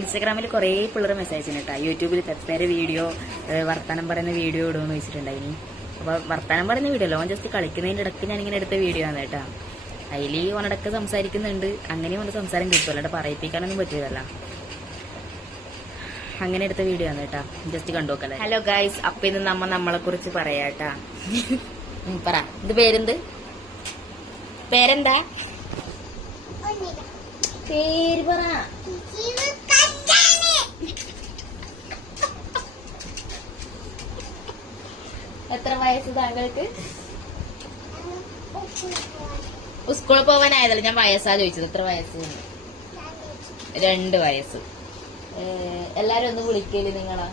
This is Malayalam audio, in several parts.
ഇൻസ്റ്റാഗ്രാമിൽ കുറെ പിള്ളേർ മെസ്സേജ് കേട്ടാ, യൂട്യൂബിൽ തെത്തേരെ വീഡിയോ വർത്താനം പറയുന്ന വീഡിയോ ഇടുമെന്ന് വെച്ചിട്ടുണ്ടായിനി. അപ്പൊ വർത്താനം പറയുന്ന വീഡിയോ അല്ല, ഓൻ ജസ്റ്റ് കളിക്കുന്നതിന്റെ ഇടയ്ക്ക് ഞാനിങ്ങനെ എടുത്ത വീഡിയോ ആണ് കേട്ടാ. അതിൽ ഓനടക്ക് സംസാരിക്കുന്നുണ്ട്, അങ്ങനെയും കൊണ്ട് സംസാരം കിട്ടും, അല്ലാണ്ട് പറയിപ്പിക്കാനൊന്നും പറ്റില്ലല്ല. അങ്ങനെ എടുത്ത വീഡിയോ ആണ് കേട്ടാ, ജസ്റ്റ് കണ്ടുനോക്കല്ലേ. ഹലോ ഗൈസ്, അപ്പൊ ഇന്ന് നമ്മളെ കുറിച്ച് പറയാട്ടാ. പറ, ഇത് പേരെന്ത്? പേരെന്താ? പേര് പറ. എത്ര വയസ്സ് താങ്കൾക്ക്? സ്കൂളിൽ പോവാനായതല്ലോ, ഞാൻ വയസ്സാ ചോദിച്ചത്. എത്ര വയസ്സ്? 2 വയസ്സ്. എല്ലാരും ഒന്ന് വിളിക്കല് നിങ്ങളാ?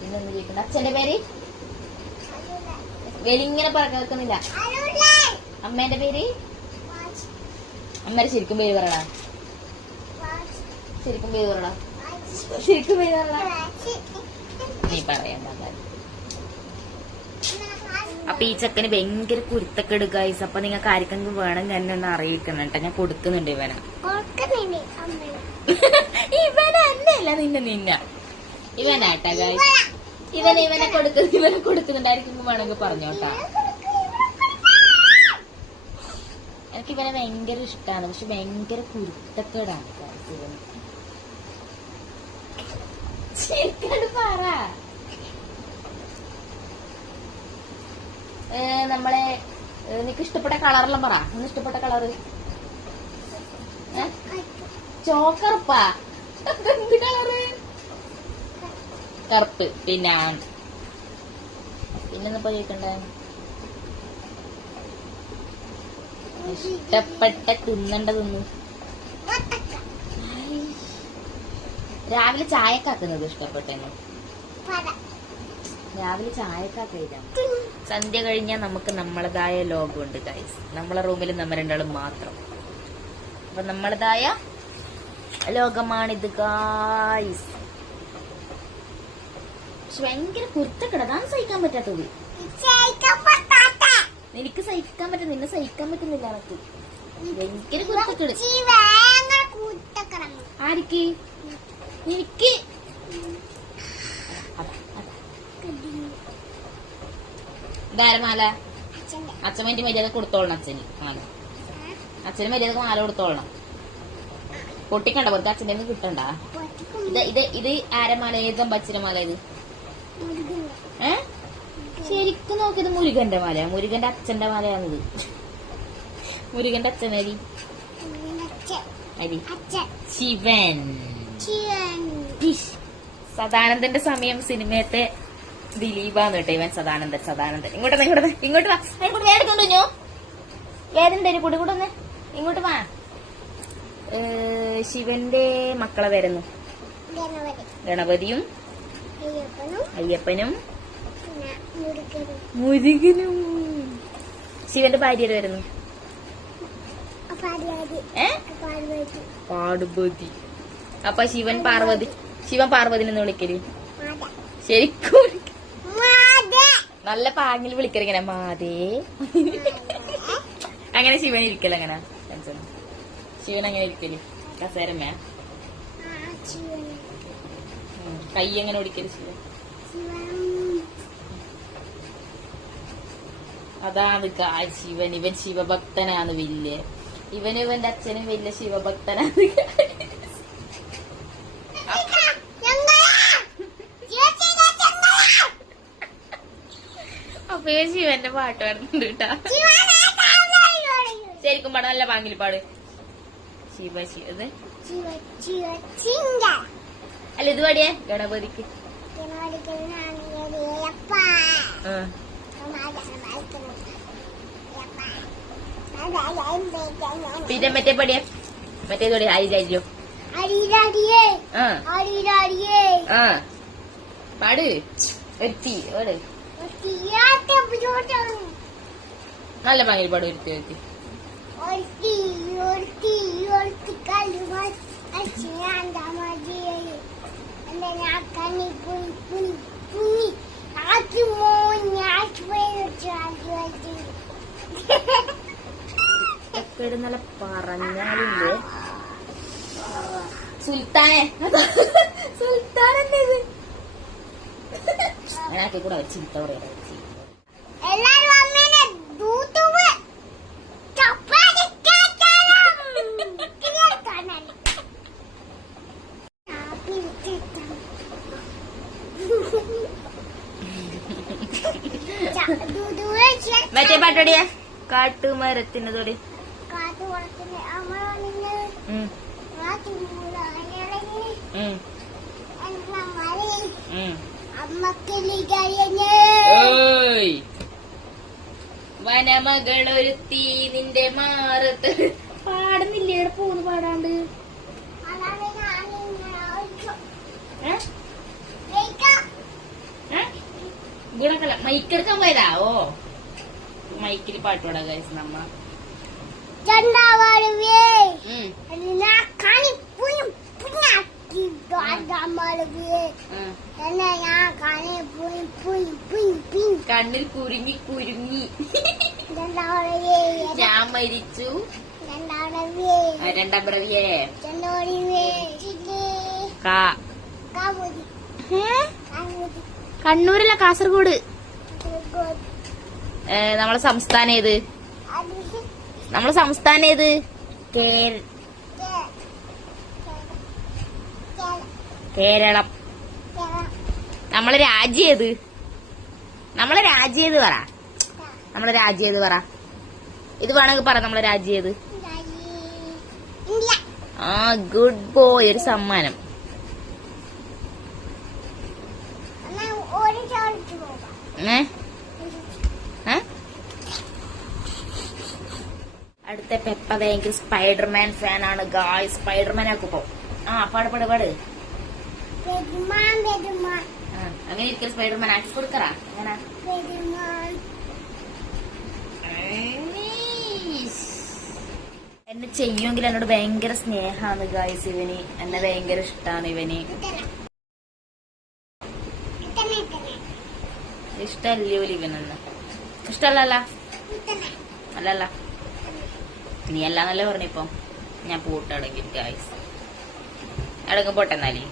പിന്നൊന്ന് ചോദിക്കണ്ട. അച്ഛന്റെ പേര് വെലിങ്ങനെ കേൾക്കുന്നില്ല. അമ്മേന്റെ പേര്? അമ്മേടെ ശരിക്കും പേര് പറയടാ. ശരിക്കും പേര് പറയടാ. ശരിക്കും പേര് പറയടാ. നീ പറയണ്ട. അപ്പൊ ഈ ചെക്കന് ഭയങ്കര കുരുത്തക്കേട് ഗൈസ്. അപ്പൊ നിങ്ങൾക്ക് ആർക്കെങ്കിലും വേണം എന്നെ ഒന്ന് അറിയിക്കണം കേട്ടോ, ഞാൻ കൊടുക്കുന്നുണ്ട് ഇവനെ. ഇവനല്ല നിന്ന ഇവനാട്ടാ ഗൈസ്. ഇവനെ കൊടുക്കുന്നുണ്ട്, ആർക്കെങ്കിലും വേണമെങ്കിൽ പറഞ്ഞോട്ടാ. എനിക്ക് ഇവനെ ഭയങ്കര ഇഷ്ടമാണ്, പക്ഷെ ഭയങ്കര കുരുത്തക്കേടാണ് ഇവന്. ശരിക്കും പറ. നമ്മളെ നിനക്ക് ഇഷ്ടപ്പെട്ട കളറെല്ലാം പറ. ഒന്ന് ഇഷ്ടപ്പെട്ട കളറ്? ചോക്കറുപ്പാ? എന്ത് കളറ്? കറുപ്പ്. പിന്നെന്നിപ്പോ ചോദിക്കണ്ടേ? ഇഷ്ടപ്പെട്ട തിന്നണ്ടതൊന്നും. രാവിലെ ചായക്കാക്കുന്നത് ഇഷ്ടപ്പെട്ടെന്ന്. രാവിലെ ചായക്കാക്കില്ല. സന്ധ്യ കഴിഞ്ഞാൽ നമുക്ക് നമ്മളതായ ലോകമുണ്ട് ഗൈസ്. നമ്മളെ റൂമിൽ നമ്മ രണ്ടാളും മാത്രം. അപ്പൊ നമ്മളതായ ലോകമാണിത് ഗൈസ്. പക്ഷെ ഭയങ്കര കുരുത്തക്കേട്, അതാണ് സഹിക്കാൻ പറ്റാത്തത്. എനിക്ക് സഹിക്കാൻ പറ്റും, നിന്നെ സഹിക്കാൻ പറ്റുന്നില്ല. എനിക്ക് ഭയങ്കര കുരുത്തക്കേട്. ആർക്ക്? എനിക്ക്. ഇതാരമാല? അച്ഛൻ്റെ മര്യാദ കൊടുത്തോളണം. അച്ഛന് മര്യാദ മാല കൊടുത്തോളണം. പൊട്ടിക്കണ്ട, വെറുതെ അച്ഛൻ്റെ ഒന്നും കിട്ടണ്ട. ഇത് ആരമാല? ഏത് അച്ഛൻ്റെ മാല ഇത്? ശരിക്കും നോക്കിയത് മുരുകന്റെ മാല. മുരുകന്റെ അച്ഛന്റെ മാലയാണിത്. മുരുകന്റെ അച്ഛനരി ശിവൻ. സദാനന്ദന്റെ സമയം സിനിമയത്തെ ദിലീപാന്ന് കേട്ടോ ഇവൻ. സദാനന്ദൻ. ഇങ്ങോട്ട് വാ. വേറെ കൊണ്ടുവഞ്ഞോ? വേദന തരും. കൂടെ ഒന്ന് ഇങ്ങോട്ട് വാ. ശിവന്റെ മക്കളെ വരുന്നു. ഗണപതിയും അയ്യപ്പനും മുരുകനും. ശിവന്റെ ഭാര്യയുടെ വരുന്നു പാർവതി. അപ്പൊ ശിവൻ പാർവതിനെന്ന് വിളിക്കല്. ശരിക്കും നല്ല പാങ്ങിൽ വിളിക്കല്. ഇങ്ങനെ മാതേ. അങ്ങനെ ശിവൻ ഇരിക്കല. അങ്ങനെ ശിവൻ അങ്ങനെ ഇരിക്കല്. കസേരമ്മ കൈ എങ്ങനെ ഓടിക്കല് ശിവൻ. അതാണ് ശിവൻ. ഇവൻ ശിവഭക്തനാണ് വലിയ. ഇവന്റെ അച്ഛനും വലിയ ശിവഭക്തനാണ്. അപ്പൊ ശിവന്റെ പാട്ട് പാടുന്നുണ്ട് കേട്ടാ. ശരിക്കും പാടാ, നല്ല പാങ്ങിൽ പാട്. അല്ല ഇത് പാടിയേ ഗണപതിക്ക്. പിന്നെ മറ്റേ പടിയ മറ്റേതോടെ ഹരിരാജോ. പാട് എത്തി. നല്ല പാങ്ങിൽ പാട്. എത്തി പെരുന്നല പറഞ്ഞാലില്ലേ സുൽത്താനെ സുൽത്താൻ എന്നെ ഇത് ഞാനാക്കി കൂടെ വെച്ച് ചീത്ത പറയാ മറ്റേ പാട്ടോടിയാ കാട്ടുമരത്തിനതോടെ വനമകളൊരുത്തി നിന്റെ മാറത്ത് പാടുന്നില്ലേ ഇവിടെ പോന്ന് പാടാണ്ട് ഗുണക്കല മൈക്കെടുക്കാൻ പോയതാ ഓ മൈക്കിൽ പാട്ട് പാടാ കഴിച്ചു നമ്മ കണ്ണിൽ കുരുങ്ങി കുരുങ്ങി ഞാൻ മരിച്ചു രണ്ടാം പിറവിയേ കണ്ണൂരല്ല കാസർഗോഡ് നമ്മളെ സംസ്ഥാനം ഏത് നമ്മളെ സംസ്ഥാനം ഏത് കേരളം നമ്മളെ രാജ്യം ഏത് നമ്മളെ രാജ്യം ഏത് പറ നമ്മളെ രാജ്യം ഏത് പറ ഇത് വേണമെങ്കിൽ പറ നമ്മളെ രാജ്യം ഏത് ആ ഗുഡ് ബോയ് ഒരു സമ്മാനം അടുത്ത പെപ്പ ഭയങ്കര സ്പൈഡർമാൻ ഫാനാണ് ഗായ് സ്പൈഡർമാൻ ആക്കുമ്പോ ആ പാട് പാട് പാട് അങ്ങനെ ഇരിക്കൽ സ്പൈഡർമാൻ ആക്കി കൊടുക്കറാ അങ്ങനെ എന്നെ ചെയ്യുമെങ്കിൽ എന്നോട് ഭയങ്കര സ്നേഹാണ് ഗായ്സ് ഇവന് എന്നെ ഭയങ്കര ഇഷ്ടാണ് ഇവന് ഇഷ്ടല്ലോ ഇവനെന്ന് ഇഷ്ടല്ല അല്ലല്ല നീ അല്ലാന്നല്ലേ പറഞ്ഞിപ്പം ഞാൻ പൂട്ടടങ്ങി ഗായ്സ് അടങ്ങും പോട്ടെ എന്നാലേ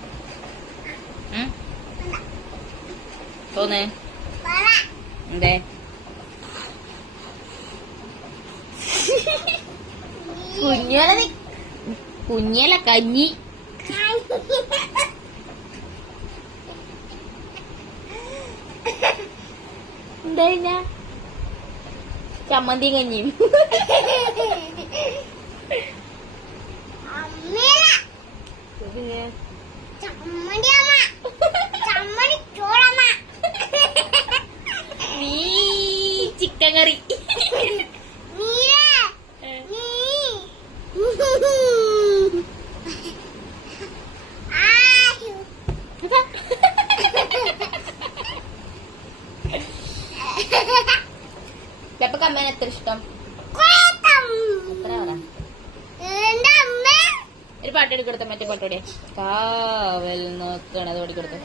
തോന്നേ എന്തേ കുഞ്ഞല കഞ്ഞി എന്താ ചമ്മന്തി കഞ്ഞിയും നീ ചിക്കൻ കറി പെപ്പക്ക് അമ്മേനെ എത്ര ഇഷ്ടം എത്ര പറ ഒരു പാട്ട് എടുക്കെടുത്ത മറ്റേ പാട്ടോടെ കാവൽ നോക്കണത് ഓടിക്കൊടുത്ത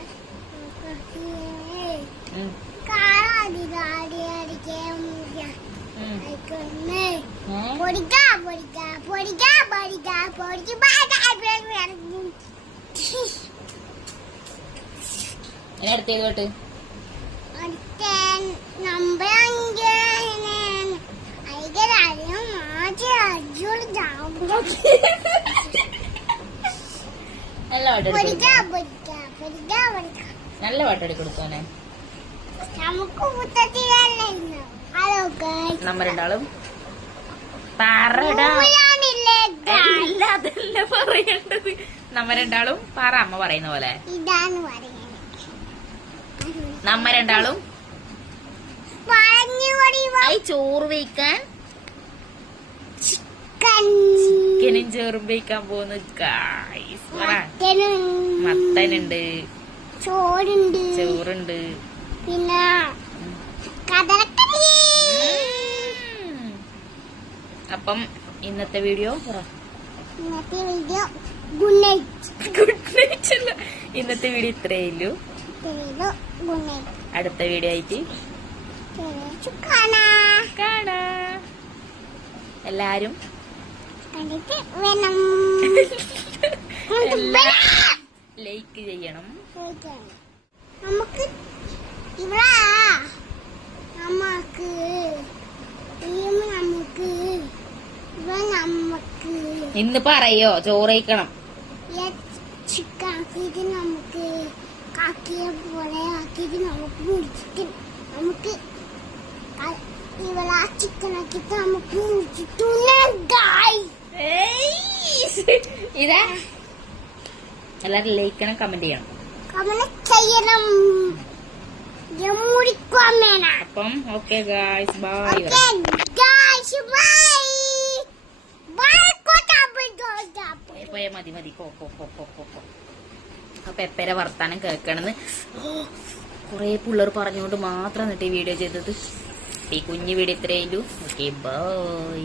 അടുത്തേത് കേട്ട് നല്ല പാട്ടോടി കൊടുത്തോനെ നമ്മ രണ്ടാളും അതല്ല പറയേണ്ടത് നമ്മ രണ്ടാളും പറ അമ്മ പറയുന്ന പോലെ നമ്മ രണ്ടാളും ചോറ് വയ്ക്കാൻ ചിക്കനും ചോറും വയ്ക്കാൻ പോകുന്നു മത്തനുണ്ട് ചോറുണ്ട് പിന്നെ അപ്പം ഇന്നത്തെ വീഡിയോ ഗുഡ് നൈറ്റ് അല്ല ഇന്നത്തെ വീഡിയോ ഇത്രയേ ഉള്ളൂ അടുത്ത വീഡിയോ ആയിട്ട് കാണാ എല്ലാരും കണ്ടിട്ട് വേണം ലൈക്ക് ചെയ്യണം. നമുക്ക് ഇവിടെ നമുക്ക് നമുക്ക് ഇവിടെ നമുക്ക് ഇന്ന് പറയോ ചോറയിക്കണം. ചിക്കാക്കിയിട്ട് നമുക്ക് കാക്കിയെ പോലെ ആക്കിയിട്ട് നമുക്ക് മുറിച്ചിട്ട് നമുക്ക് ഇവിടെ ചിക്കനാക്കിയിട്ട് നമുക്ക് മുറിച്ചിട്ടു. ഇതാ എല്ലാരും ലൈക്കണം, കമന്റ് ചെയ്യണം. കമന്റ് ചെയ്യണം. മുറിക്കാൻ വേണം. അപ്പം ഓക്കെ ഗായ്സ്, ബൈ. പോയ മതി മതി പോ. അപ്പൊ എപ്പേരെ വർത്താനം കേൾക്കണെന്ന് കൊറേ പിള്ളേർ പറഞ്ഞുകൊണ്ട് മാത്രം എന്നിട്ട് ഈ വീഡിയോ ചെയ്തത്. ഈ കുഞ്ഞു വീഡിയോ ഇത്രയേ ഉള്ളൂ. Okay bye.